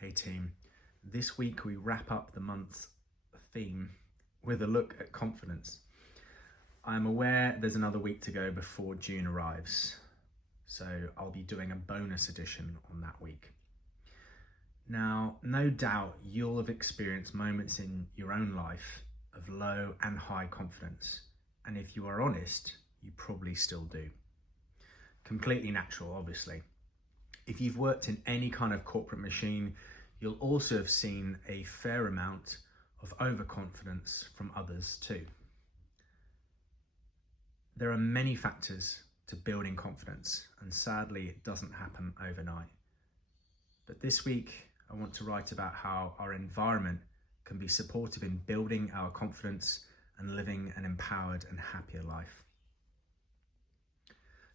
Hey team, this week we wrap up the month's theme with a look at confidence. I'm aware there's another week to go before June arrives, so I'll be doing a bonus edition on that week. Now, no doubt you'll have experienced moments in your own life of low and high confidence, and if you are honest, you probably still do. Completely natural, obviously. If you've worked in any kind of corporate machine, you'll also have seen a fair amount of overconfidence from others too. There are many factors to building confidence, and sadly it doesn't happen overnight. But this week I want to write about how our environment can be supportive in building our confidence and living an empowered and happier life.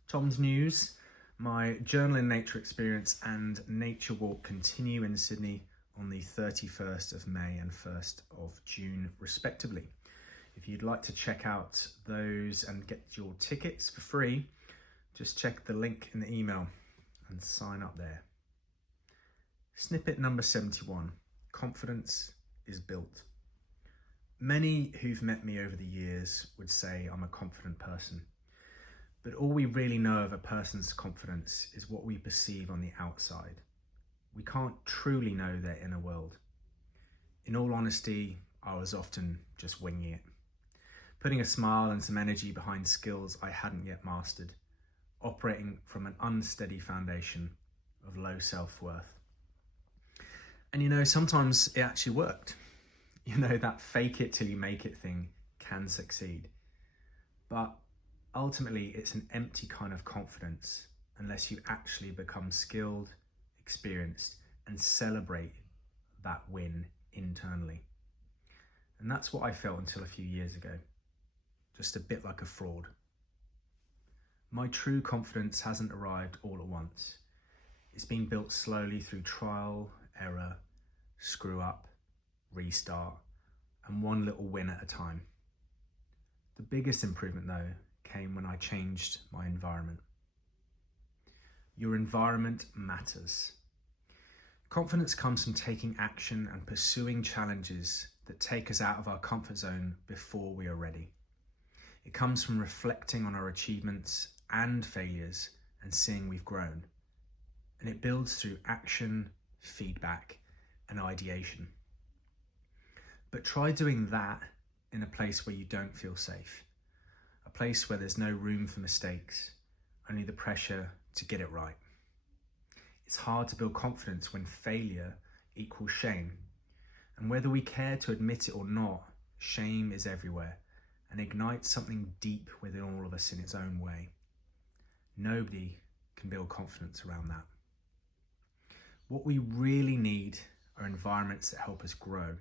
Tom's news. My journal in nature experience and nature walk continue in Sydney on the 31st of May and 1st of June respectively. If you'd like to check out those and get your tickets for free, just check the link in the email and sign up there. Snippet number 71, confidence is built. Many who've met me over the years would say I'm a confident person. But all we really know of a person's confidence is what we perceive on the outside. We can't truly know their inner world. In all honesty, I was often just winging it, putting a smile and some energy behind skills I hadn't yet mastered, operating from an unsteady foundation of low self-worth. And sometimes it actually worked. That fake it till you make it thing can succeed. But ultimately, it's an empty kind of confidence unless you actually become skilled, experienced, and celebrate that win internally. And that's what I felt until a few years ago, just a bit like a fraud. My true confidence hasn't arrived all at once. It's been built slowly through trial, error, screw up, restart, and one little win at a time. The biggest improvement though came when I changed my environment. Your environment matters. Confidence comes from taking action and pursuing challenges that take us out of our comfort zone before we are ready. It comes from reflecting on our achievements and failures and seeing we've grown. And it builds through action, feedback, and ideation. But try doing that in a place where you don't feel safe. A place where there's no room for mistakes, only the pressure to get it right. It's hard to build confidence when failure equals shame. And whether we care to admit it or not, shame is everywhere and ignites something deep within all of us in its own way. Nobody can build confidence around that. What we really need are environments that help us grow,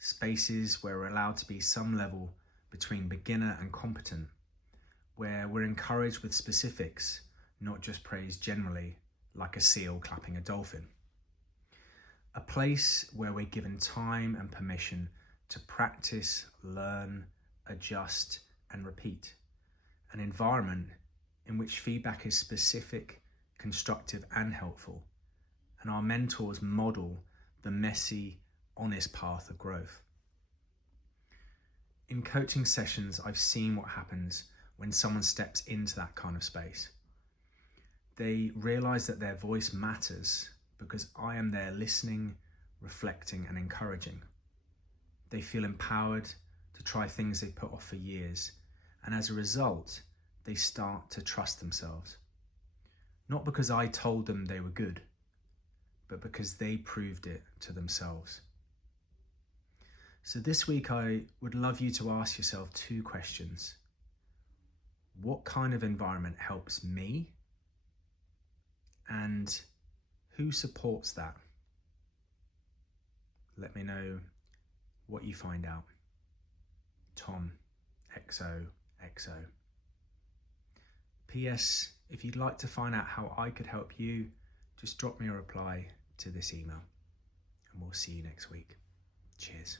spaces where we're allowed to be some level between beginner and competent, where we're encouraged with specifics, not just praised generally, like a seal clapping a dolphin. A place where we're given time and permission to practice, learn, adjust, and repeat. An environment in which feedback is specific, constructive, and helpful, and our mentors model the messy, honest path of growth. In coaching sessions, I've seen what happens when someone steps into that kind of space. They realize that their voice matters because I am there listening, reflecting, and encouraging. They feel empowered to try things they've put off for years, and as a result, they start to trust themselves. Not because I told them they were good, but because they proved it to themselves. So this week I would love you to ask yourself two questions. What kind of environment helps me? And who supports that? Let me know what you find out. Tom, XOXO. P.S. If you'd like to find out how I could help you, just drop me a reply to this email and we'll see you next week. Cheers.